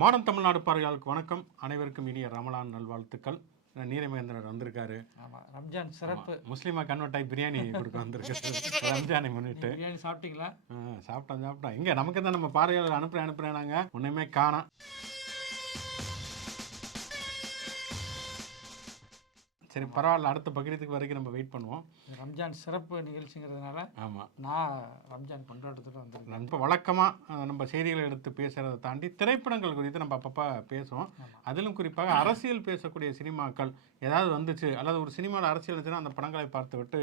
Modern Tamil Nadu பார்வையாளருக்கு வணக்கம். அனைவருக்கும் இனிய ரமலான் நல்வாழ்த்துக்கள். நீரமேந்திரன் வந்திருக்காரு. ரம்ஜான் சிறப்பு. முஸ்லீமா கன்வெர்ட் ஆகி பிரியாணி கொடுக்க வந்திருக்காரு. ரம்ஜானை முன்னிட்டு. பிரியாணி சாப்பிட்டீங்களா? சாப்பிட்டோம் சாப்பிட்டோம். எங்க நமக்கு தான் நம்ம பார்வையாளர் அனுப்புறேன் அனுப்புறேன் நாங்க ஒன்றுமே காணோம். சரி பரவாயில்ல. அடுத்த பகிரத்துக்கு வரைக்கும் நம்ம வெயிட் பண்ணுவோம். ரம்ஜான் சிறப்பு நிகழ்ச்சிங்கிறதுனால ஆமாம் நான் ரம்ஜான் கொண்டாட்டத்தோட வந்திருக்கேன். நம்ம வழக்கமாக நம்ம செய்திகளை எடுத்து பேசுகிறத தாண்டி திரைப்படங்கள் குறித்து நம்ம அப்பப்போ பேசுவோம். அதிலும் குறிப்பாக அரசியல் பேசக்கூடிய சினிமாக்கள் ஏதாவது வந்துச்சு அல்லது ஒரு சினிமாவில் அரசியல் இருந்துச்சுன்னா அந்த படங்களை பார்த்துவிட்டு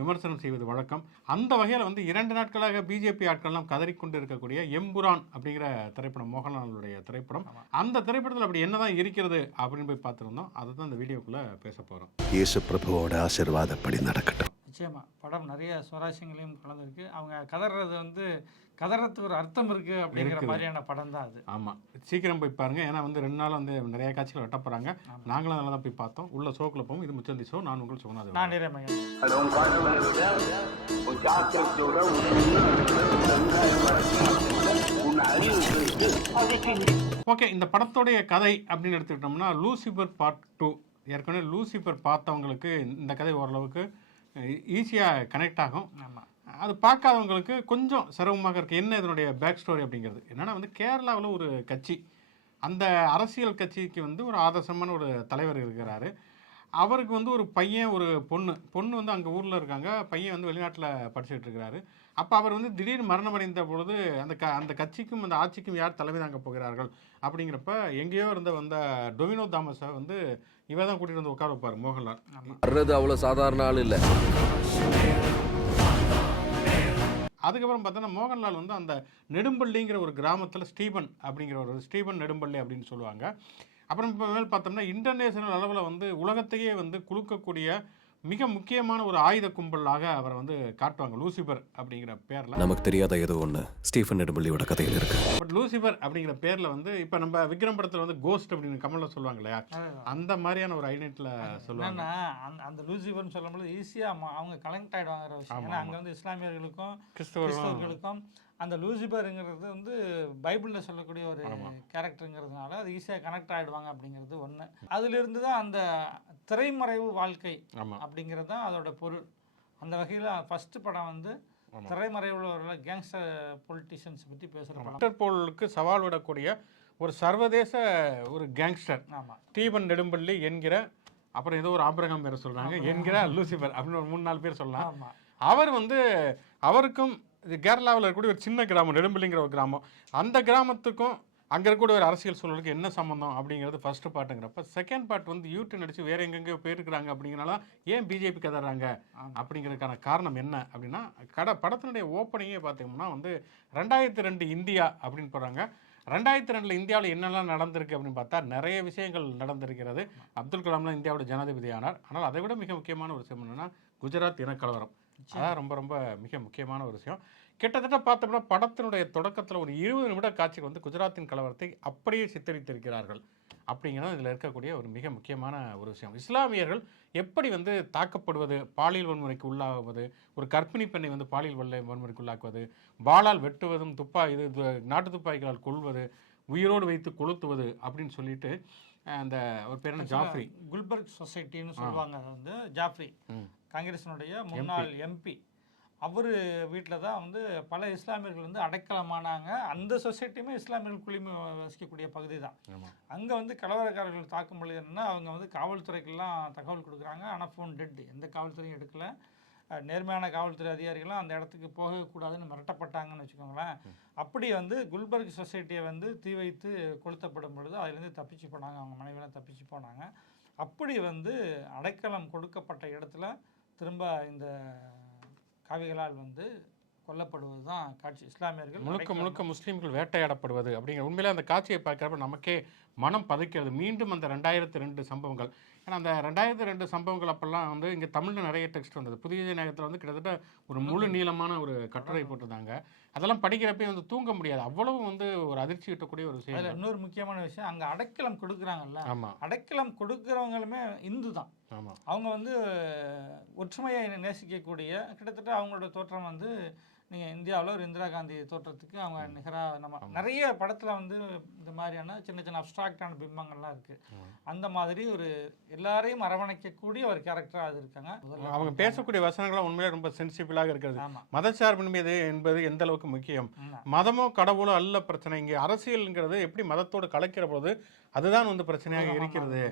விமர்சனம் செய்வது வழக்கம். அந்த வகையில் வந்து இரண்டு நாட்களாக பிஜேபி ஆட்கள்லாம் கதறிக்கொண்டு இருக்கக்கூடிய எம்புரான் அப்படிங்கிற திரைப்படம் மோகன்லாலுடைய திரைப்படம். அந்த திரைப்படத்தில் அப்படி என்னதான் இருக்கிறது அப்படின்னு போய் பார்த்துருந்தோம். அதை தான் இந்த வீடியோக்குள்ளே பேச போகிறோம் இயேசு பிரபுவோட ஆசிர்வாதப்படி நடக்கட்டும். நிச்சயமா. படம் நிறைய சுவாரஸ்யங்களையும் கலந்துருக்கு. அவங்க கதறது வந்து கதறதுக்கு ஒரு அர்த்தம் இருக்கு அப்படிங்கிற மாதிரியான படம் தான் அது. ஆமாம் சீக்கிரம் போய் பாருங்க. ஏன்னா வந்து ரெண்டு நாள் வந்து நிறைய காட்சிகள் வெட்ட போகிறாங்க நாங்களும் அதனால தான் போய் பார்த்தோம். உள்ள ஷோக்குள்ள போகும் இது முச்சந்தி ஷோ நான் உங்கள் சுகநாதன் நான் அறிவு ஓகே இந்த படத்தோடைய கதை அப்படின்னு எடுத்துக்கிட்டோம்னா லூசிபர் பார்ட் டூ. ஏற்கனவே லூசிபர் பார்த்தவங்களுக்கு இந்த கதை ஓரளவுக்கு ஈஸியாக கனெக்ட் ஆகும். ஆமாம் அது பார்க்காதவங்களுக்கு கொஞ்சம் சிரமமாக இருக்குது என்ன இதனுடைய பேக் ஸ்டோரி அப்படிங்கிறது? என்னன்னா வந்து கேரளாவில் ஒரு கட்சி அந்த அரசியல் கட்சிக்கு வந்து ஒரு ஆதர்சமான ஒரு தலைவர் இருக்கிறாரு. அவருக்கு வந்து ஒரு பையன் ஒரு பொண்ணு. பொண்ணு வந்து அங்கே ஊரில் இருக்காங்க. பையன் வந்து வெளிநாட்டில் படிச்சுட்டு இருக்கிறாரு. அப்போ அவர் வந்து திடீர் மரணமடைந்த பொழுது அந்த க அந்த கட்சிக்கும் அந்த ஆட்சிக்கும் யார் தலைமை தாங்க போகிறார்கள் அப்படிங்கிறப்ப எங்கேயோ இருந்த வந்த டொமினோ தாமஸை வந்து இவ தான் கூட்டிகிட்டு வந்து உட்கார வைப்பார் மோகன்லால். வர்றது அவ்வளவு சாதாரண ஆள் இல்ல. அதுக்கப்புறம் பார்த்தோன்னா மோகன்லால் வந்து அந்த நெடும்பள்ளிங்கிற ஒரு கிராமத்தில் ஸ்டீபன் அப்படிங்கிற ஒரு ஸ்டீபன் நெடும்பள்ளி அப்படின்னு சொல்லுவாங்க. அப்புறம் இப்போ மேல் பார்த்தோம்னா இன்டர்நேஷனல் அளவில் வந்து உலகத்தையே வந்து குலுக்கக்கூடிய மிக முக்கியமான ஒரு ஆயுத கும்பலாக அவரை வந்து காட்டுவாங்க. லூசிபர் அப்படிங்கிற பேரில். நமக்கு தெரியாத ஏதோ ஒண்ணு. ஸ்டீஃபன் நெடும்பள்ளியோட கதையில் இருக்கு. பட் லூசிபர் அப்படிங்கிற பேரில் வந்து இப்போ நம்ம விக்ரம் படத்தில் வந்து கோஸ்ட் அப்படின்னு கமலில் சொல்லுவாங்க இல்லையா? அந்த மாதிரியான ஒரு ஐடென்ட்டில் சொல்லுவாங்க. அந்த அந்த லூசிபர்னு சொல்லும்போது ஈஸியாக அவங்க கலெக்ட் ஆகிடுவாங்கிற விஷயம். ஏன்னா அங்கே வந்து இஸ்லாமியர்களுக்கும் கிறிஸ்தவர்களுக்கும் அந்த லூசிபருங்கிறது வந்து பைபிளில் சொல்லக்கூடிய ஒரு கேரக்டருங்கிறதுனால அது ஈஸியாக கனெக்ட் ஆகிடுவாங்க அப்படிங்கிறது ஒன்று அதிலிருந்து தான் அந்த திரைமறைவு வாழ்க்கை அப்படிங்கிறது தான் அதோட பொருள். அந்த வகையில் ஃபஸ்ட்டு படம் வந்து திரைமறைவில் உள்ள கேங்ஸ்டர் பொலிட்டிஷியன்ஸ் பற்றி பேசுகிற இன்டர்போலுக்கு சவால் விடக்கூடிய ஒரு சர்வதேச ஒரு கேங்ஸ்டர் ஆமாம் ஸ்டீபன் நெடும்பள்ளி என்கிற அப்புறம் ஏதோ ஒரு ஆபிரகாம் பேரை சொல்றாங்க என்கிற லூசிபர் அப்படின்னு ஒரு மூணு நாலு பேர் சொல்லலாம். அவர் வந்து அவருக்கும் இது கேரளாவில் இருக்கக்கூடிய ஒரு சின்ன கிராமம் நெடும்பள்ளிங்கிற ஒரு கிராமம். அந்த கிராமத்துக்கும் அங்கே இருக்கக்கூடிய ஒரு அரசியல் சூழலுக்கு என்ன சம்மந்தம் அப்படிங்கிறது ஃபர்ஸ்ட் பார்ட்டுங்கிறப்ப செகண்ட் பார்ட் வந்து யூடியூப் நடிச்சு வேற எங்கெங்கேயோ போயிருக்கிறாங்க அப்படிங்கிறனால ஏன் பிஜேபி கதறாங்க அப்படிங்கிறதுக்கான காரணம் என்ன அப்படின்னா கட படத்தினுடைய ஓப்பனிங்கே பார்த்தீங்கன்னா வந்து ரெண்டாயிரத்தி ரெண்டு இந்தியா அப்படின்னு போகிறாங்க ரெண்டாயிரத்தி ரெண்டில் இந்தியாவில் என்னெல்லாம் நடந்திருக்கு அப்படின்னு பார்த்தா நிறைய விஷயங்கள் நடந்திருக்கிறது. அப்துல் கலாம்லாம் இந்தியாவோட ஜனாதிபதி ஆனார். ஆனால் அதை விட மிக முக்கியமான ஒரு விஷயம் என்னன்னா குஜராத் இனக்கலவரம். அதான் ரொம்ப ரொம்ப மிக முக்கியமான ஒரு விஷயம். கிட்டத்தட்ட பார்த்தோம்னா படத்தினுடைய தொடக்கத்தில் ஒரு இருபது நிமிட காட்சிக்கு வந்து குஜராத்தின் கலவரத்தை அப்படியே சித்தரித்திருக்கிறார்கள். அப்படிங்கிறது இதில் இருக்கக்கூடிய ஒரு மிக முக்கியமான ஒரு விஷயம். இஸ்லாமியர்கள் எப்படி வந்து தாக்கப்படுவது பாலியல் வன்முறைக்கு உள்ளாகுவது ஒரு கர்ப்பிணி பெண்ணை வந்து பாலியல் வல்ல வன்முறைக்கு உள்ளாக்குவது வாளால் வெட்டுவதும் துப்பா இது நாட்டு துப்பாக்கிகளால் கொள்வது உயிரோடு வைத்து கொளுத்துவது அப்படின்னு சொல்லிட்டு அந்த ஒரு பேர் என்ன? ஜாஃப்ரி. குல்பர்க் சொசைட்டின்னு சொல்லுவாங்க வந்து ஜாஃப்ரி. காங்கிரஸினுடைய முன்னாள் எம்பி அவர் வீட்டில் தான் வந்து பல இஸ்லாமியர்கள் வந்து அடைக்கலமானாங்க. அந்த சொசைட்டியுமே இஸ்லாமியர்கள் குளிமை வசிக்கக்கூடிய பகுதி தான். அங்கே வந்து கலவரக்காரர்கள் தாக்கும் பொழுது என்னன்னா அவங்க வந்து காவல்துறைக்கெல்லாம் தகவல் கொடுக்குறாங்க. ஆனால் ஃபோன் டெட் எந்த காவல்துறையும் எடுக்கல. நேர்மையான காவல்துறை அதிகாரிகளும் அந்த இடத்துக்கு போகக்கூடாதுன்னு மிரட்டப்பட்டாங்கன்னு வச்சுக்கோங்களேன். அப்படி வந்து குல்பர்க் சொசைட்டியை வந்து தீ வைத்து கொளுத்தப்படும் பொழுது அதிலேருந்து தப்பிச்சு போனாங்க. அவங்க மனைவியெல்லாம் தப்பிச்சு போனாங்க. அப்படி வந்து அடைக்கலம் கொடுக்கப்பட்ட இடத்துல திரும்ப இந்த காவிகளால் வந்து கொல்லப்படுவது தான் காட்சி. இஸ்லாமியர்கள் முழுக்க முழுக்க முஸ்லீம்கள் வேட்டையாடப்படுவது அப்படிங்கிற உண்மையிலே அந்த காட்சியை பார்க்குறப்ப நமக்கே மனம் பதைக்கிறது. மீண்டும் அந்த ரெண்டாயிரத்தி ரெண்டு சம்பவங்கள். ஏன்னா அந்த ரெண்டாயிரத்தி ரெண்டு சம்பவங்கள் அப்போல்லாம் வந்து இங்கே தமிழில் நிறைய டெக்ஸ்ட் வந்தது. புதிய நேரத்தில் வந்து கிட்டத்தட்ட ஒரு முழு நீளமான ஒரு கட்டுரை போட்டிருந்தாங்க. அதெல்லாம் படிக்கிறப்பே வந்து தூங்க முடியாது. அவ்வளவு வந்து ஒரு அதிர்ச்சி ஊட்டக்கூடிய ஒரு விஷயம் இன்னொரு முக்கியமான விஷயம் அங்கே அடைக்கலம் கொடுக்குறாங்கல்ல. ஆமாம் அடைக்கலம் கொடுக்குறவங்களுமே இந்து தான். ஆமாம் அவங்க வந்து ஒற்றுமையை நேசிக்கக்கூடிய கிட்டத்தட்ட அவங்களோட தோற்றம் வந்து நீங்கள் இந்தியாவில் ஒரு இந்திரா காந்தி தோற்றத்துக்கு அவங்க நிகராக நம்ம நிறைய படத்தில் வந்து இந்த மாதிரியான சின்ன சின்ன அப்ட்ராக்டான பிம்பங்கள்லாம் இருக்குது அந்த மாதிரி ஒரு எல்லாரையும் அரவணைக்கக்கூடிய ஒரு கேரக்டராக அது இருக்காங்க. அவங்க பேசக்கூடிய வசனங்கள்லாம் உண்மையிலே ரொம்ப சென்சிபிளாக இருக்கிறது. ஆமாம் மதச்சார்பின்மை என்பது எந்த அளவுக்கு முக்கியம்? மதமோ கடவுளோ அல்ல பிரச்சனை. இங்கே அரசியல்ங்கிறது எப்படி மதத்தோடு கலக்கிற போது அதுதான் வந்து பிரச்சனையாக இருக்கிறது?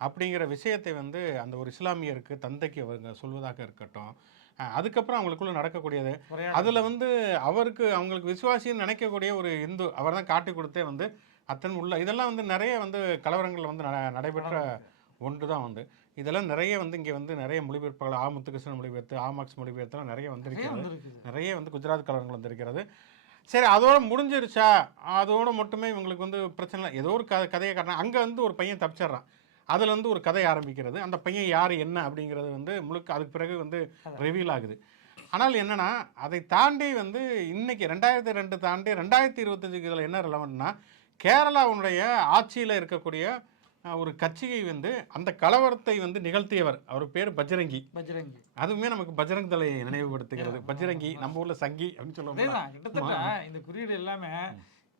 அப்படிங்கிற விஷயத்தை வந்து அந்த ஒரு இஸ்லாமியருக்கு தந்தைக்கு சொல்வதாக இருக்கட்டும். அதுக்கப்புறம் அவங்களுக்குள்ள நடக்கக்கூடியது. அதில் வந்து அவருக்கு அவங்களுக்கு விசுவாசின்னு நினைக்கக்கூடிய ஒரு இந்து அவர் தான் காட்டி கொடுத்தே வந்து அத்தன் உள்ள இதெல்லாம் வந்து நிறைய வந்து கலவரங்கள் வந்து நட- நடைபெற்ற ஒன்று தான் வந்து. இதெல்லாம் நிறைய வந்து இங்கே வந்து நிறைய மொழிபெயர்ப்புகள் ஆ முத்துகிருஷ்ணன் மொழிபெயர்த்து ஆமாக்ஸ் மொழிபெயர்த்துலாம் நிறைய வந்திருக்கிறது. நிறைய வந்து குஜராத் கலவரங்கள் வந்திருக்கிறது. சரி அதோட முடிஞ்சிருச்சா? அதோட மட்டுமே இவங்களுக்கு வந்து பிரச்சனை ஏதோ ஒரு கதையை காட்டினா அங்கே வந்து ஒரு பையன் தப்பிச்சிடுறான். அதில் வந்து ஒரு கதை ஆரம்பிக்கிறது. அந்த பையன் யார் என்ன அப்படிங்கிறது வந்து முழுக்க அதுக்கு பிறகு வந்து ரிவீல் ஆகுது. ஆனால் என்னன்னா அதை தாண்டி வந்து இன்னைக்கு ரெண்டாயிரத்தி ரெண்டு தாண்டி ரெண்டாயிரத்தி இருபத்தஞ்சுக்கு இதில் என்ன ரிலவெண்ட்னா கேரளாவுடைய ஆட்சியில் இருக்கக்கூடிய ஒரு கட்சியை வந்து அந்த கலவரத்தை வந்து நிகழ்த்தியவர். அவர் பேர் பஜ்ரங்கி. பஜ்ரங்கி. அதுவுமே நமக்கு பஜ்ரங் தலை நினைவுபடுத்துகிறது. பஜ்ரங்கி நம்ம ஊர்ல சங்கி அப்படின்னு கிட்டத்தட்ட இந்த குறியீடு எல்லாமே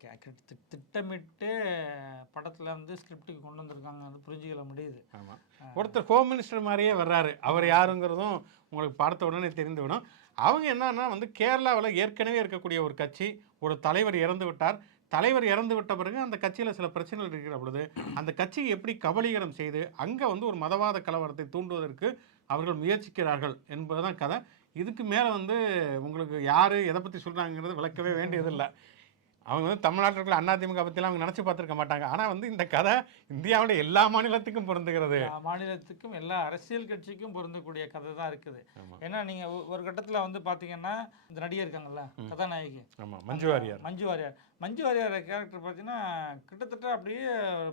கே- கிட்ட- திட்டமிட்டு படத்துல வந்து ஸ்கிரிப்டுக்கு கொண்டு வந்திருக்காங்க. அது புரிஞ்சுக்கல முடியுது. ஆமா. ஒருத்தர் ஹோம் மினிஸ்டர் மாதிரியே வர்றாரு. அவர் யாருங்கிறதும் உங்களுக்கு பார்த்த உடனே தெரிந்துவிடும் அவங்க என்னன்னா வந்து கேரளாவில் ஏற்கனவே இருக்கக்கூடிய ஒரு கட்சி ஒரு தலைவர் இறந்து விட்டார். தலைவர் இறந்து விட்ட பிறகு அந்த கட்சியில் சில பிரச்சனைகள் இருக்கிற பொழுது அந்த கட்சியை எப்படி கபலீகரம் செய்து அங்கே வந்து ஒரு மதவாத கலவரத்தை தூண்டுவதற்கு அவர்கள் முயற்சிக்கிறார்கள் என்பதுதான் கதை. இதுக்கு மேலே வந்து உங்களுக்கு யார் எதை பற்றி சொல்கிறாங்கிறது விளக்கவே வேண்டியதில்லை. அவங்க வந்து தமிழ்நாட்டில் இருக்கிற அதிமுக பற்றிலாம் அவங்க நினச்சி பார்த்துருக்க மாட்டாங்க. ஆனால் வந்து இந்த கதை இந்தியாவோட எல்லா மாநிலத்துக்கும் பொருந்துகிறது. மாநிலத்துக்கும் எல்லா அரசியல் கட்சிக்கும் பொருந்தக்கூடிய கதை தான் இருக்குது. ஏன்னா நீங்க ஒ- ஒரு கட்டத்துல வந்து பாத்தீங்கன்னா இந்த நடிகர் இருக்காங்கல்ல கதாநாயகி. ஆமாம் மஞ்சு வாரியார். மஞ்சு வாரியார். மஞ்சு வாரியார் கேரக்டர் பார்த்தீங்கன்னா கிட்டத்தட்ட அப்படியே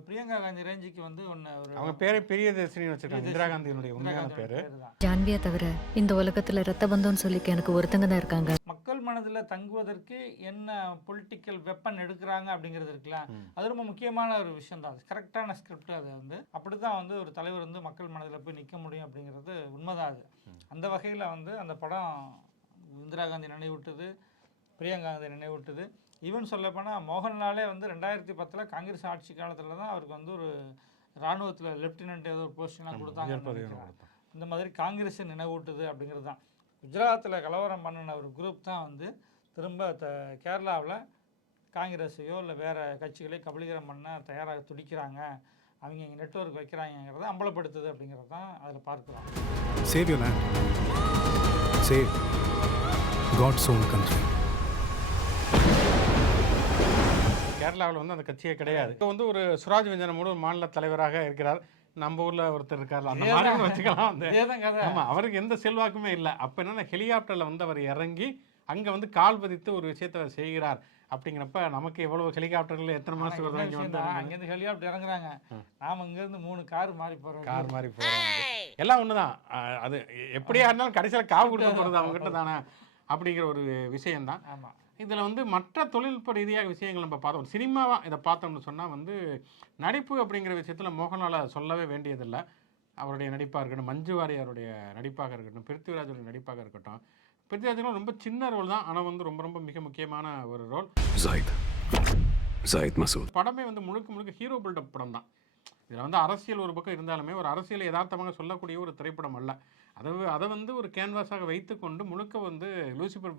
பிரியங்கா காந்தி ரேஞ்சுக்கு வந்து ஒன்று ஒரு அவங்க பேரே பெரிய தேசினின்னு வச்சிருக்காங்க இந்திரா காந்தியினுடைய உண்மையான இந்திரா பேர். ஜான்வியை தவிர இந்த உலகத்துல ரத்த பந்தம்னு சொல்லிக்க எனக்கு ஒருத்தங்க தான் இருக்காங்க. மனதில் தங்குவதற்கு என்ன பொலிட்டிக்கல் வெப்பன் எடுக்கிறாங்க அப்படிங்கிறது இருக்குல்ல? அது ரொம்ப முக்கியமான ஒரு விஷயம் தான் அது கரெக்டான ஸ்கிரிப்ட் அது வந்து. அப்படி தான் வந்து ஒரு தலைவர் வந்து மக்கள் மனதில் போய் நிற்க முடியும் அப்படிங்கிறது உண்மைதான் அது. அந்த வகையில் வந்து அந்த படம் இந்திரா காந்தி நினைவூட்டுது பிரியங்கா காந்தி நினைவூட்டுது. ஈவன் சொல்லப்போனால் மோகன்லாலே வந்து ரெண்டாயிரத்தி பத்தில் காங்கிரஸ் ஆட்சி காலத்தில் தான் அவருக்கு வந்து ஒரு இராணுவத்தில் லெப்டினன்ட் ஏதோ ஒரு போஸ்டிங்லாம் கொடுத்தாங்க. இந்த மாதிரி காங்கிரஸை நினைவூட்டுது அப்படிங்கிறது தான். குஜராத்தில் கலவரம் பண்ணின ஒரு குரூப் தான் வந்து திரும்ப த கேரளாவில் காங்கிரஸையோ இல்லை வேறு கட்சிகளை கபலீகரம் பண்ண தயாராக துடிக்கிறாங்க அவங்க இங்கே நெட்வொர்க் வைக்கிறாங்கிறத அம்பலப்படுத்துது அப்படிங்கிறது தான் அதில் பார்க்குறோம் Save your land. Save God's own country. கேரளாவில் வந்து அந்த கட்சியே கிடையாது இப்போ வந்து ஒரு சுராஜ் வெஞ்சனமோடு ஒரு மாநில தலைவராக இருக்கிறார் நம்ம ஊர்ல ஒருத்தர் இருக்கார். அந்த மாதிரி வச்சுக்கலாம் வந்து. ஆமா அவருக்கு எந்த செல்வாக்குமே இல்லை. அப்போ என்னன்னா ஹெலிகாப்டர்ல வந்து அவர் இறங்கி அங்க வந்து கால் பதித்து ஒரு விஷயத்தை செய்கிறார். அப்படிங்கிறப்ப நமக்கு எவ்வளவு ஹெலிகாப்டர்ல எத்தனை மாசம் வருது இங்க வந்து அங்கேருந்து ஹெலிகாப்டர் இறங்குறாங்க. நாம் இங்கேருந்து மூணு கார் மாறி போகிறோம் கார் மாதிரி போகிறாங்க எல்லாம் ஒண்ணுதான். அது எப்படியா இருந்தாலும் கடைசியில காவு கொடுக்க போறது அவங்க கிட்ட தானே அப்படிங்கிற ஒரு விஷயம்தான். ஆமாம் இதில் வந்து மற்ற தொழில்நுட்ப ரீதியாக விஷயங்கள் நம்ம பார்த்தோம். சினிமாவாக இதை பார்த்தோம்னு சொன்னால் வந்து நடிப்பு அப்படிங்கிற விஷயத்தில் மோகன்லாலை சொல்லவே வேண்டியதில்லை. அவருடைய நடிப்பாக இருக்கட்டும் மஞ்சு வாரியாருடைய நடிப்பாக இருக்கட்டும் பிருத்திவிராஜுடைய நடிப்பாக இருக்கட்டும். பிருத்திவிராஜனும் ரொம்ப சின்ன ரோல் தான். ஆனால் வந்து ரொம்ப ரொம்ப மிக முக்கியமான ஒரு ரோல். ஜாயித். மசூத். படமே வந்து முழுக்க முழுக்க ஹீரோ பில்டப் படம் தான். இதில் வந்து அரசியல் ஒரு பக்கம் இருந்தாலுமே ஒரு அரசியலை யதார்த்தமாக சொல்லக்கூடிய ஒரு திரைப்படம் அல்ல. அதை அதை வந்து ஒரு கேன்வாஸாக வைத்துக்கொண்டு முழுக்க வந்து லூசிபர்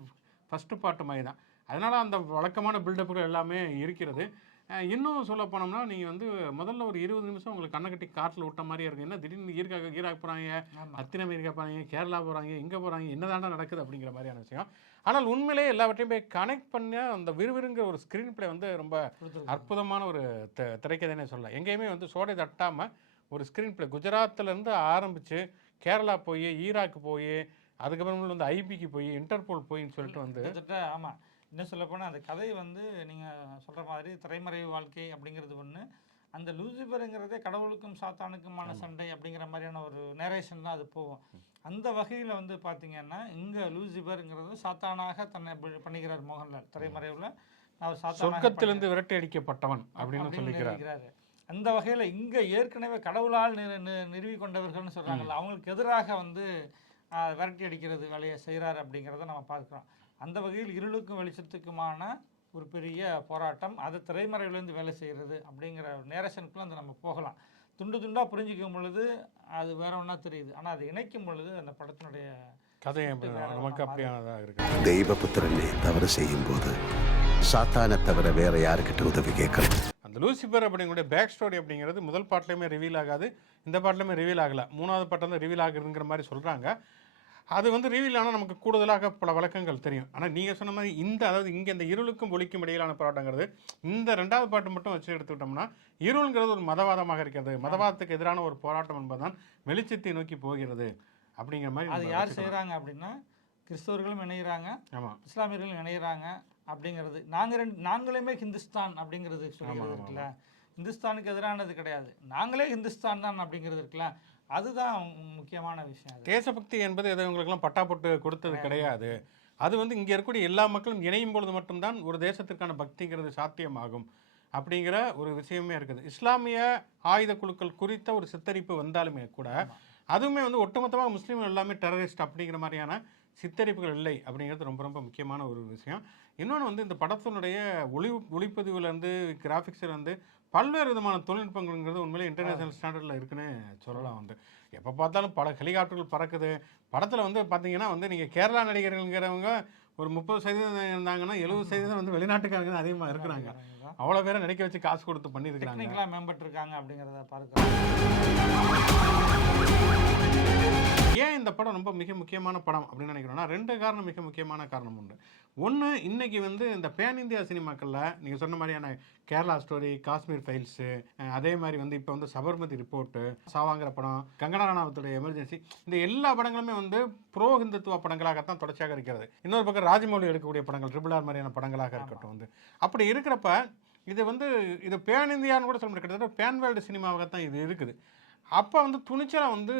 ஃபஸ்ட்டு பாட்டு மாதிரி தான். அதனால் அந்த வழக்கமான பில்டப்புகள் எல்லாமே இருக்கிறது. இன்னும் சொல்ல போனோம்னா நீங்கள் வந்து முதல்ல ஒரு இருபது நிமிஷம் உங்களுக்கு கண்ணை கட்டி காட்டில் விட்ட மாதிரியே இருக்கும். என்ன திடீர்னு ஈர்க்காக ஈராக் போகிறாங்க அத்தின அமெரிக்கா போகிறாங்க கேரளா போகிறாங்க எங்கே போகிறாங்க என்னதாண்டா நடக்குது அப்படிங்கிற மாதிரியான விஷயம். ஆனால் உண்மையிலே எல்லாவற்றையும் போய் கனெக்ட் பண்ண அந்த விறுவிறுங்கிற ஒரு ஸ்க்ரீன் ப்ளே வந்து ரொம்ப அற்புதமான ஒரு த திரைக்கதைனே சொல்லலாம். எங்கேயுமே வந்து சோடை தட்டாமல் ஒரு ஸ்க்ரீன் ப்ளே குஜராத்லேருந்து ஆரம்பித்து கேரளா போய் ஈராக் போய் அதுக்கப்புறமேல வந்து ஐபிக்கு போய் இன்டர்போல் போயின்னு சொல்லிட்டு வந்து ஆமாம் இன்னும் சொல்லப்போனால் அந்த கதை வந்து நீங்கள் சொல்கிற மாதிரி திரைமறை வாழ்க்கை அப்படிங்கிறது ஒன்று அந்த லூசிபருங்கிறதே கடவுளுக்கும் சாத்தானுக்குமான சண்டை அப்படிங்கிற மாதிரியான ஒரு நேரேஷன் தான் அது போகும். அந்த வகையில் வந்து பார்த்தீங்கன்னா இங்கே லூசிபருங்கிறது சாத்தானாக தன்னை பண்ணிக்கிறார் மோகன்லால் திரைமறைவில். அவர் சொர்க்கத்திலிருந்து விரட்டி அடிக்கப்பட்டவன் அப்படின்னு சொல்லிக்கிறார். அந்த வகையில் இங்கே ஏற்கனவே கடவுளால் நிறுவி கொண்டவர்கள்னு சொல்கிறாங்கல்ல அவங்களுக்கு எதிராக வந்து விரட்டி அடிக்கிறது வேலையை செய்கிறாரு அப்படிங்கிறத நம்ம பார்க்குறோம். அந்த வகையில் இருளுக்கும் வெளிச்சத்துக்குமான ஒரு பெரிய போராட்டம். அது திரைமறைவிலேருந்து வேலை செய்கிறது அப்படிங்கிற நேரேஷனுக்குள்ள அந்த நம்ம போகலாம். துண்டு துண்டாக புரிஞ்சிக்கும் பொழுது அது வேற ஒன்றா தெரியுது. ஆனால் அதை இணைக்கும் பொழுது அந்த படத்தினுடைய கதை நமக்கு அப்படியானதாக இருக்கு தெய்வபுத்திரனே தவறு செய்யும்போது சாத்தானை தவிர வேற யாருக்கிட்ட உதவி கேட்கணும் அந்த லூசிபர் அப்படிங்கிற பேக் ஸ்டோரி அப்படிங்கிறது முதல் பாட்டிலையுமே ரிவீல் ஆகாது. இந்த பாட்டிலையுமே ரிவீல் ஆகல. மூணாவது பாட்டில் தான் ரிவீல் ஆகுதுங்கிற மாதிரி சொல்கிறாங்க அது வந்து ரிவீல் ஆனால் நமக்கு கூடுதலாக பல வழக்கங்கள் தெரியும். ஆனால் நீங்கள் சொன்ன மாதிரி இந்த அதாவது இங்கே இந்த இருளுக்கும் ஒளிக்கும் இடையிலான போராட்டங்கிறது இந்த ரெண்டாவது பாட்டு மட்டும் வச்சு எடுத்துக்கிட்டோம்னா இருள்ங்கிறது ஒரு மதவாதமாக இருக்கிறது. மதவாதத்துக்கு எதிரான ஒரு போராட்டம் என்பதுதான் வெளிச்சத்தை நோக்கி போகிறது அப்படிங்கிற மாதிரி அது யார். செய்கிறாங்க அப்படின்னா கிறிஸ்தவர்களும் இணைகிறாங்க ஆமாம் இஸ்லாமியர்களும் இணைகிறாங்க அப்படிங்கிறது. நாங்கள் ரெண்டு நாங்களுமே ஹிந்துஸ்தான் அப்படிங்கிறது ஆமா, இருக்குல்ல. இந்துஸ்தானுக்கு எதிரானது கிடையாது. நாங்களே ஹிந்துஸ்தான் தான் அப்படிங்கிறது இருக்குல்ல. அதுதான் முக்கியமான விஷயம் தேசபக்தி என்பது எதை உங்களுக்கெல்லாம் பட்டா போட்டு கொடுத்தது கிடையாது. அது வந்து இங்கே இருக்கக்கூடிய எல்லா மக்களும் இணையும் பொழுது மட்டும்தான் ஒரு தேசத்திற்கான பக்திங்கிறது சாத்தியமாகும் அப்படிங்கிற ஒரு விஷயமே இருக்குது. இஸ்லாமிய ஆயுத குழுக்கள் குறித்த ஒரு சித்தரிப்பு வந்தாலுமே கூட அதுவுமே வந்து ஒட்டுமொத்தமாக முஸ்லீம்கள் எல்லாமே டெரரிஸ்ட் அப்படிங்கிற மாதிரியான சித்தரிப்புகள் இல்லை அப்படிங்கிறது ரொம்ப ரொம்ப முக்கியமான ஒரு விஷயம். இன்னொன்று வந்து இந்த படத்தினுடைய ஒளி ஒளிப்பதிவுலேருந்து கிராஃபிக்ஸ்லேருந்து பல்வேறு விதமான தொழில்நுட்பங்கள்ங்கிறது உண்மையிலே இன்டர்நேஷனல் ஸ்டாண்டர்டில் இருக்குன்னு சொல்லலாம் வந்து. எப்போ பார்த்தாலும் பல ஹெலிகாப்டர்கள் பறக்குது. படத்தில் வந்து பார்த்தீங்கன்னா வந்து நீங்கள் கேரளா நடிகர்கள்ங்கிறவங்க ஒரு முப்பது சதவீதம் இருந்தாங்கன்னா எழுபது சதவீதம் வந்து வெளிநாட்டுக்காரங்க அதிகமாக இருக்கிறாங்க. அவ்வளோ பேரை நடிக்க வச்சு காசு கொடுத்து பண்ணியிருக்கிறாங்க. டெக்னிக்கலாக மேம்பட்டிருக்காங்க அப்படிங்கிறத பார்க்கலாம். ஏன் இந்த படம் ரொம்ப மிக முக்கியமான படம் அப்படின்னு நினைக்கிறோம்னா ரெண்டு காரணம் மிக முக்கியமான காரணம் உண்டு. ஒன்று இன்னைக்கு வந்து இந்த பேன் இந்தியா சினிமாக்களில் நீங்கள் சொன்ன மாதிரியான கேரளா ஸ்டோரி காஷ்மீர் ஃபைல்ஸு அதே மாதிரி வந்து இப்போ வந்து சபர்மதி ரிப்போர்ட்டு சாவாங்கிற படம் கங்கனா ராணாவத்துடைய எமர்ஜென்சி இந்த எல்லா படங்களுமே வந்து ப்ரோ ஹிந்துத்துவ படங்களாகத்தான் தொடர்ச்சியாக இருக்கிறது. இன்னொரு பக்கம் ராஜமௌலி எடுக்கக்கூடிய படங்கள் ட்ரிபிள் ஆர் மாதிரியான படங்களாக இருக்கட்டும் வந்து. அப்படி இருக்கிறப்ப இது வந்து இது பேன் இந்தியான்னு கூட சொல்ல முடியாது. கிட்டத்தட்ட பேன் வேர்ல்டு சினிமாவாகத்தான் இது இருக்குது. அப்போ வந்து துணிச்சலாக வந்து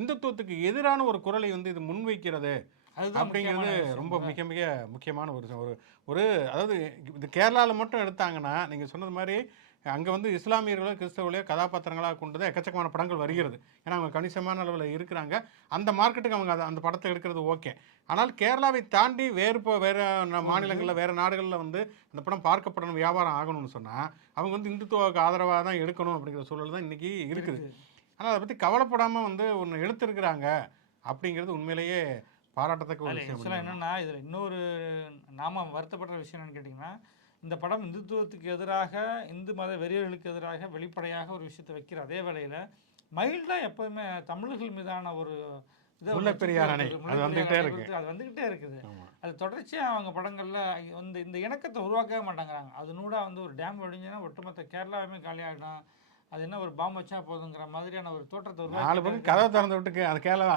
இந்துத்துவத்துக்கு எதிரான ஒரு குரலை வந்து இது முன்வைக்கிறது அதுதான் அப்படிங்கிறது. ரொம்ப மிக மிக முக்கியமான ஒரு ஒரு ஒரு அதாவது இது கேரளாவில் மட்டும் எடுத்தாங்கன்னா நீங்கள் சொன்னது மாதிரி அங்கே வந்து இஸ்லாமியர்களோ கிறிஸ்தவர்களோ கதாபாத்திரங்களாக கொண்டு தான் எக்கச்சக்கமான படங்கள் வருகிறது. ஏன்னா அவங்க கணிசமான அளவில் இருக்கிறாங்க. அந்த மார்க்கெட்டுக்கு அவங்க அதை- அந்த படத்தை எடுக்கிறது ஓகே. ஆனால் கேரளாவை தாண்டி வேறு இப்போ வேறு மாநிலங்களில் வேறு நாடுகளில் வந்து அந்த படம் பார்க்கப்படணும் வியாபாரம் ஆகணும்னு சொன்னால் அவங்க வந்து இந்துத்துவாவுக்கு ஆதரவாக தான் எடுக்கணும் அப்படிங்கிற சூழல் தான் இன்றைக்கி இருக்குது. ஆனால் அதை பற்றி கவலைப்படாமல் வந்து ஒன்று எடுத்திருக்கிறாங்க அப்படிங்கிறது உண்மையிலேயே பாராட்டத்தக்க ஒரு விஷயம்? என்னென்னா இதில் இன்னொரு நாம வருத்தப்படுற விஷயம் என்னன்னு கேட்டிங்கன்னா இந்த படம் இந்துத்துவத்துக்கு எதிராக இந்து மத வெறியர்களுக்கு எதிராக வெளிப்படையாக ஒரு விஷயத்தை வைக்கிற அதே வேளையில் மைல்டாக எப்போதுமே தமிழர்கள் மீதான ஒரு இதை முல்லைப் பெரியார் அணை, அது வந்துகிட்டே இருக்கு. அது வந்துக்கிட்டே இருக்குது. அது தொடர்ச்சியாக அவங்க படங்களில் வந்து இந்த இணக்கத்தை உருவாக்கவே மாட்டேங்கிறாங்க அதனூட வந்து ஒரு டேம் வெடிஞ்சுன்னா ஒட்டுமொத்த கேரளாவுமே காலியாகிடும் அது என்ன ஒரு பாம்பு வச்சா போதுங்கிற மாதிரியான ஒரு தோற்றத்தை நாலு இருக்காங்க. கதவை திறந்து விட்டுக்கு அந்த கேரளாவை.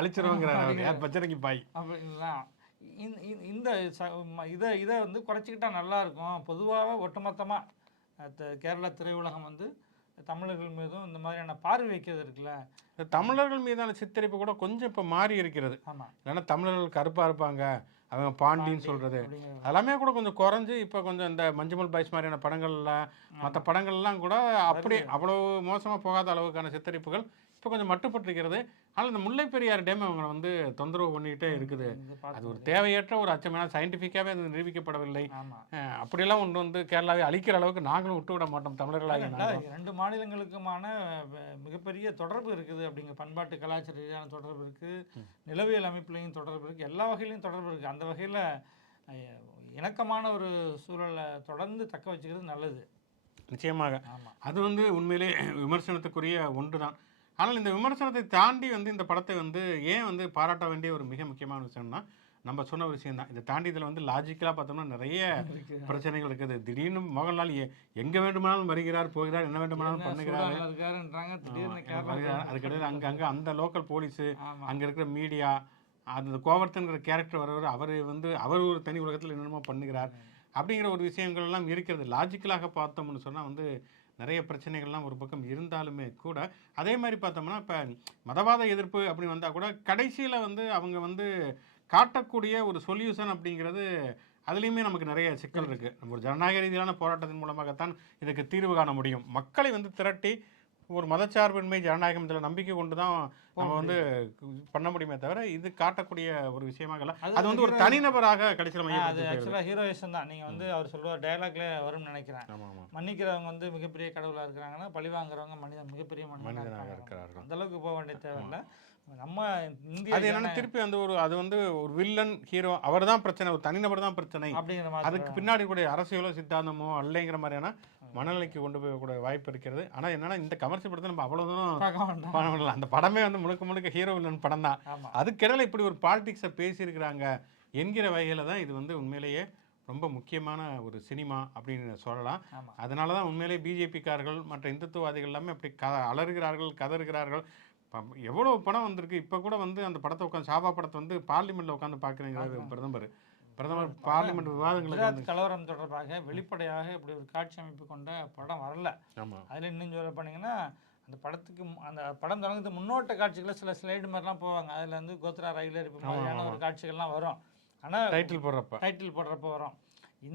யார் பச்சரிக்கி பாய் அப்படிங்களா இந்த- இதை இதை வந்து குறைச்சிக்கிட்டா நல்லா இருக்கும் பொதுவாக ஒட்டுமொத்தமாக கேரள திரையுலகம் வந்து தமிழர்கள் மீதும் இந்த மாதிரியான பார்வை வைக்கிறது இருக்குல்ல தமிழர்கள் மீதான சித்தரிப்பு கூட கொஞ்சம் இப்போ மாறி இருக்கிறது. ஆமாம் ஏன்னா தமிழர்கள் கருப்பாக இருப்பாங்க. அவங்க பாண்டின்னு சொல்கிறது எல்லாமே கூட கொஞ்சம் குறைஞ்சு இப்போ கொஞ்சம் இந்த மஞ்சுமல் பாய்ஸ் மாதிரியான படங்கள்ல மற்ற படங்கள்லாம் கூட அப்படி அவ்வளோ மோசமாக போகாத அளவுக்கான சித்தரிப்புகள் இப்போ கொஞ்சம் மட்டுப்பட்டிருக்கிறது. ஆனால் இந்த முல்லை பெரியார் டேம் அவங்க வந்து தொந்தரவு பண்ணிக்கிட்டே இருக்குது. அது ஒரு தேவையற்ற ஒரு அச்சம். ஏன்னா சயின்டிஃபிக்காகவே அது நிரூபிக்கப்படவில்லை. அப்படியெல்லாம் ஒன்று வந்து கேரளாவை அழிக்கிற அளவுக்கு நாங்களும் விட்டு விட மாட்டோம் தமிழர்களாக. ரெண்டு மாநிலங்களுக்குமான மிகப்பெரிய தொடர்பு இருக்குது அப்படிங்கிற பண்பாட்டு கலாச்சார ரீதியான தொடர்பு இருக்குது நிலவியல் அமைப்புலையும் தொடர்பு இருக்குது எல்லா வகையிலையும் தொடர்பு இருக்குது அந்த வகையில் இணக்கமான ஒரு சூழலை தொடர்ந்து தக்க வச்சுக்கிறது நல்லது. நிச்சயமாக. அது வந்து உண்மையிலே விமர்சனத்துக்குரிய ஒன்று தான் ஆனால் இந்த விமர்சனத்தை தாண்டி வந்து இந்த படத்தை வந்து ஏன் வந்து பாராட்ட வேண்டிய ஒரு மிக முக்கியமான விஷயம்னா நம்ம சொன்ன ஒரு விஷயம் தான். இதை தாண்டி இதில் வந்து லாஜிக்கலாக பார்த்தோம்னா நிறைய பிரச்சனைகள் இருக்குது. திடீர்னு மோகன்லால் எங்க வேண்டுமானாலும் வருகிறார் போகிறார் என்ன வேண்டுமானாலும் பண்ணுகிறார். அதுக்கிடையில் அங்கே அங்கே அந்த லோக்கல் போலீஸு அங்கே இருக்கிற மீடியா அந்த கோவர்த்தன்கிற கேரக்டர் வரவர் அவர் வந்து அவர் ஒரு தனி உலகத்தில் என்னென்னமோ பண்ணுகிறார். அப்படிங்கிற ஒரு விஷயங்கள் எல்லாம் இருக்கிறது. லாஜிக்கலாக பார்த்தோம்னு சொன்னால் வந்து நிறைய பிரச்சனைகள்லாம் ஒரு பக்கம் இருந்தாலுமே கூட அதே மாதிரி பார்த்தோம்னா இப்போ மதவாத எதிர்ப்பு அப்படின்னு வந்தால் கூட கடைசியில் வந்து அவங்க வந்து காட்டக்கூடிய ஒரு சொல்யூஷன் அப்படிங்கிறது அதுலேயுமே நமக்கு நிறைய சிக்கல் இருக்குது நம்ம ஒரு ஜனநாயக ரீதியிலான போராட்டத்தின் மூலமாகத்தான் இதுக்கு தீர்வு காண முடியும். மக்களை வந்து திரட்டி ஒரு மதச்சார்பின்மை ஜனநாயகம் இதில் நம்பிக்கை கொண்டு தான் நம்ம வந்து பண்ண முடியுமே தவிர இது காட்டக்கூடிய ஒரு விஷயமாக இல்லை. அது வந்து ஒரு தனிநபராக கடைசியில் அது. ஆக்சுவலாக ஹீரோயிசம் தான். நீங்கள் வந்து அவர் சொல்லுவார் டயலாக்ல வரும்னு நினைக்கிறேன். மன்னிக்கிறவங்க வந்து மிகப்பெரிய கடவுளாக இருக்கிறாங்கன்னா பழி வாங்குறவங்க மனிதன் மிகப்பெரிய மனிதனாக இருக்கிறார்கள். அந்த அளவுக்கு போக வேண்டிய தேவையில்லை நம்ம இந்திய அது என்னன்னா திருப்பி வந்து ஒரு அது வந்து ஒரு வில்லன் ஹீரோ அவர் தான் பிரச்சனை ஒரு தனிநபர் தான் பிரச்சனை. அப்படிங்கிற மாதிரி அதுக்கு பின்னாடி கூட அரசியலோ சித்தாந்தமோ அல்லைங்கிற மாதிரியான மனநிலைக்கு கொண்டு போய் கூட வாய்ப்பு இருக்கிறது. ஆனா என்னன்னா இந்த கமர்ஷியல் படத்தை நம்ம அவ்வளவு தூரம் பார்க்க வேண்டாம். பண்ண முடியல. அந்த படமே வந்து முழுக்க முழுக்க ஹீரோ வில்லன் படம் தான். அதுக்கிடையில இப்படி ஒரு பாலிடிக்ஸை பேசியிருக்கிறாங்க என்கிற வகையில தான் இது வந்து உண்மையிலேயே ரொம்ப முக்கியமான ஒரு சினிமா அப்படின்னு சொல்லலாம். அதனால தான் உண்மையிலேயே பிஜேபிக்காரர்கள் மற்ற இந்துத்துவாதிகள் எல்லாமே அப்படி க அலறுகிறார்கள் கதறுகிறார்கள். எவ்வளவு படம் வந்திருக்கு. இப்போ கூட வந்து அந்த படத்தை உட்காந்து சாபா படத்தை வந்து பார்லிமெண்ட்ல உட்காந்து பார்க்குறீங்க பிரதமர். பிரதமர் பார்லிமெண்ட் விவாதங்களுக்கு கலவரம் தொடர்பாக வெளிப்படையாக இப்படி ஒரு காட்சி அமைப்பு கொண்ட படம் வரல. அதில் இன்னும் சொல்ல போனீங்கன்னா அந்த படத்துக்கு அந்த படம் தொடங்குறது முன்னோட்ட காட்சிகளை சில ஸ்லைடு மாதிரிலாம் போவாங்க. அதில் வந்து கோத்ரா ரயில் இருப்பு மாதிரியான ஒரு காட்சிகள்லாம் வரும். ஆனால் டைட்டில் போடுறப்ப. டைட்டில் போடுறப்ப வரும்.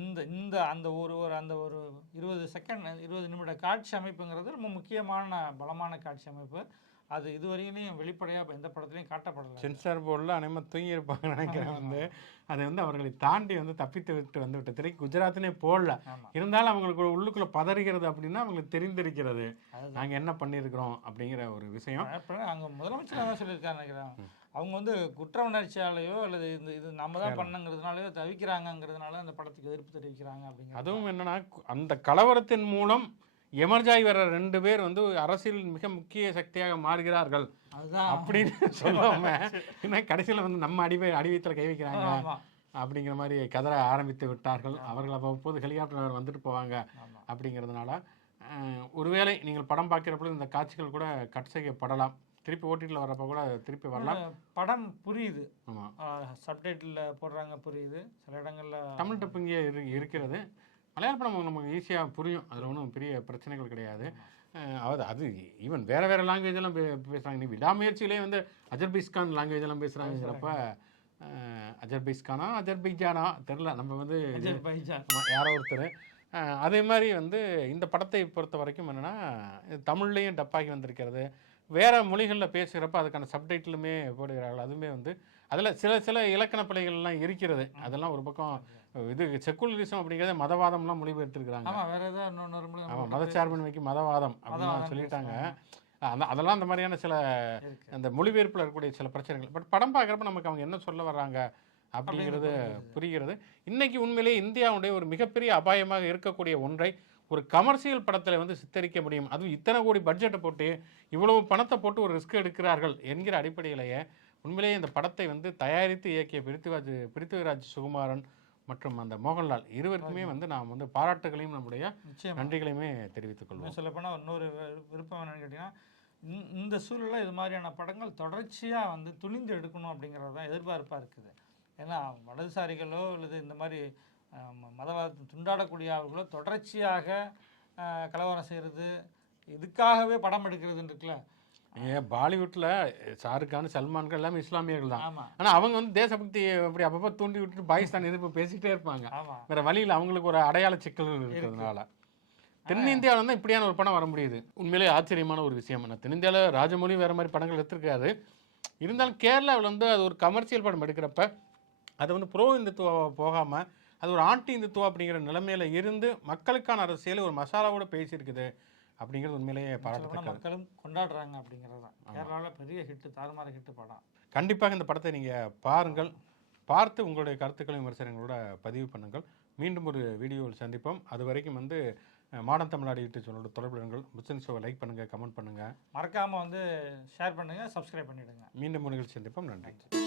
இந்த இந்த அந்த ஒரு ஒரு அந்த ஒரு இருபது செகண்ட் இருபது நிமிட காட்சி அமைப்புங்கிறது ரொம்ப முக்கியமான பலமான காட்சி அமைப்பு. அது இதுவரையிலையும் வெளிப்படையாக எந்த படத்துலையும் காட்டப்படலை. சென்சார் போர்டில் அனைவரும் தூங்கி இருப்பாங்கன்னு நினைக்கிறேன் வந்து. அதை வந்து அவர்களை தாண்டி வந்து தப்பித்து விட்டு வந்து விட்ட திரை குஜராத்னே போடல. இருந்தாலும் அவங்களுக்கு உள்ளுக்குள்ள பதறுகிறது அப்படின்னா அவங்களுக்கு தெரிந்திருக்கிறது. அதுதான். நாங்க என்ன பண்ணியிருக்கிறோம் அப்படிங்கிற ஒரு விஷயம். அங்கே முதலமைச்சர் தான் சொல்லியிருக்காரு நினைக்கிறேன். அவங்க வந்து குற்ற உணர்ச்சியாலேயோ அல்லது இந்த இது நம்ம தான் பண்ணங்கிறதுனாலயோ தவிக்கிறாங்கங்கிறதுனால அந்த படத்துக்கு எதிர்ப்பு தெரிவிக்கிறாங்க அப்படிங்கிறது அதுவும் என்னன்னா அந்த கலவரத்தின் மூலம் எமர்ஜாய் வர ரெண்டு பேர் வந்து அரசியல் மிக முக்கிய சக்தியாக மாறுகிறார்கள். அப்படின்னு சொல்லாம என்ன கடைசியில வந்து நம்ம அடிவை அடிவயத்தில் கை வைக்கிறாங்க. அப்படிங்கிற மாதிரி கதற ஆரம்பித்து விட்டார்கள். அவர்கள் அவ்வப்போது ஹெலிகாப்டர் வந்துட்டு போவாங்க அப்படிங்கிறதுனால ஒருவேளை நீங்கள் படம் பார்க்கிறப்பொழுது இந்த காட்சிகள் கூட கட் செய்யப்படலாம். திருப்பி ஓட்டிட்டில் வர்றப்ப கூட திருப்பி வரலாம். படம் புரியுது. சப்டைட்டில் போடுறாங்க புரியுது. சில இடங்கள்ல தமிழ் டப்பு இங்கே இரு இருக்கிறது. மலையாள படம் நமக்கு ஈஸியாக புரியும். அதில் ஒன்றும் பெரிய பிரச்சனைகள் கிடையாது. அஹ், அது ஈவன் வேறு வேறு லாங்குவேஜ் எல்லாம் பே பேசுகிறாங்க நீ விடாமுயற்சியிலே வந்து அஜர்பைஸ்கான் லாங்குவேஜ் எல்லாம் பேசுகிறாங்கிறப்ப அஜர்பைஸ்கானா அஜர்பைஜானா? தெரில நம்ம வந்து யாரோ ஒருத்தர். அதே மாதிரி வந்து இந்த படத்தை பொறுத்த வரைக்கும் என்னென்னா தமிழ்லேயும் டப்பாகி வந்திருக்கிறது. வேறு மொழிகளில் பேசுகிறப்ப அதுக்கான சப்டைட்டிலுமே போடுகிறார்கள். அதுவுமே வந்து அதில் சில சில இலக்கண பிழைகள்லாம் இருக்கிறது. அதெல்லாம் ஒரு பக்கம் இது செக்குலரிசம் அப்படிங்கிறத மதவாதம்லாம் மொழிபெயர்த்திருக்கிறாங்க. ஆமா வேற ஏதாவது ஆமாம் மதச்சார்பின்மைக்கு மதவாதம் அப்படின்னு சொல்லிட்டாங்க. அந்த அதெல்லாம் அந்த மாதிரியான சில. அந்த மொழிபெயர்ப்பில் இருக்கக்கூடிய சில பிரச்சனைகள். பட் படம் பார்க்குறப்ப நமக்கு அவங்க என்ன சொல்ல வர்றாங்க அப்படிங்கிறது புரிகிறது. இன்னைக்கு உண்மையிலேயே இந்தியாவுடைய ஒரு மிகப்பெரிய அபாயமாக இருக்கக்கூடிய ஒன்றை ஒரு கமர்ஷியல் படத்தில் வந்து சித்தரிக்க முடியும். அதுவும் இத்தனை கோடி பட்ஜெட்டை போட்டு இவ்வளவு பணத்தை போட்டு ஒரு ரிஸ்க் எடுக்கிறார்கள் என்கிற அடிப்படையிலேயே உண்மையிலேயே இந்த படத்தை வந்து தயாரித்து இயக்கிய பிருத்திவாஜ் பிருத்திவிராஜ் சுகுமாரன் மற்றும் அந்த மோகன்லால் இருவருக்குமே வந்து நாம் வந்து பாராட்டுகளையும் நம்முடைய நன்றிகளையுமே தெரிவித்துக் கொள்வோம். சொல்லப்போனால் இன்னொரு விருப்பம் என்னன்னு கேட்டிங்கன்னா இந்த- சூழலில் இது மாதிரியான படங்கள் தொடர்ச்சியாக வந்து துணிந்து எடுக்கணும் அப்படிங்கிறது தான் எதிர்பார்ப்பாக இருக்குது. ஏன்னா வலதுசாரிகளோ அல்லது இந்த மாதிரி மதவாதத்தை துண்டாடக்கூடிய அவர்களோ தொடர்ச்சியாக கலவரம் செய்கிறது இதுக்காகவே படம் எடுக்கிறதுன்னு இருக்குல்ல ஏன் பாலிவுட்ல ஷாருக் கான் சல்மான் கான் எல்லாமே இஸ்லாமியர்கள் தான். ஆனா அவங்க வந்து தேசபக்தி அப்படி அப்பப்போ தூண்டி விட்டுட்டு பாகிஸ்தான் எதிர்ப்பு பேசிட்டே இருப்பாங்க. வேற வழியில் அவங்களுக்கு ஒரு அடையாள சிக்கல் இருக்கிறதுனால. தென்னிந்தியாவில் தான் இப்படியான ஒரு படம் வர முடியுது. உண்மையிலே ஆச்சரியமான ஒரு விஷயம் நான் தென்னிந்தியாவில் ராஜமௌழி வேற மாதிரி படங்கள் எடுத்திருக்காரு. இருந்தாலும் கேரளாவில் வந்து அது ஒரு கமர்ஷியல் படம் எடுக்கிறப்ப அது வந்து ப்ரோ இந்துத்துவா போகாமல் அது ஒரு ஆன்டி இந்துத்துவா அப்படிங்கிற நிலைமையில இருந்து மக்களுக்கான அரசியல் ஒரு மசாலாவோட பேசியிருக்குது. அப்படிங்கிறது உண்மையிலேயே சொல்லப்போனால் பாராட்டத்தக்கது. மக்களும் கொண்டாடுறாங்க அப்படிங்கிறது தான் கேரளாவில் பெரிய ஹிட்டு தாறுமாற ஹிட்டு படம். கண்டிப்பாக இந்த படத்தை நீங்கள் பாருங்கள். பார்த்து உங்களுடைய கருத்துக்களையும் விமர்சனங்களோட பதிவு பண்ணுங்கள். மீண்டும் ஒரு வீடியோவில் சந்திப்போம். அது வரைக்கும் வந்து மாடர்ன் தமிழ்நாடு யூடியூப் சேனலோட தொடர்புகள் புத்தன் ஷோவை லைக் பண்ணுங்கள் கமெண்ட் பண்ணுங்கள் மறக்காமல் வந்து ஷேர் பண்ணுங்கள் சப்ஸ்கிரைப் பண்ணிவிடுங்க மீண்டும் ஒரு நிகழ்ச்சி சந்திப்போம். நன்றி.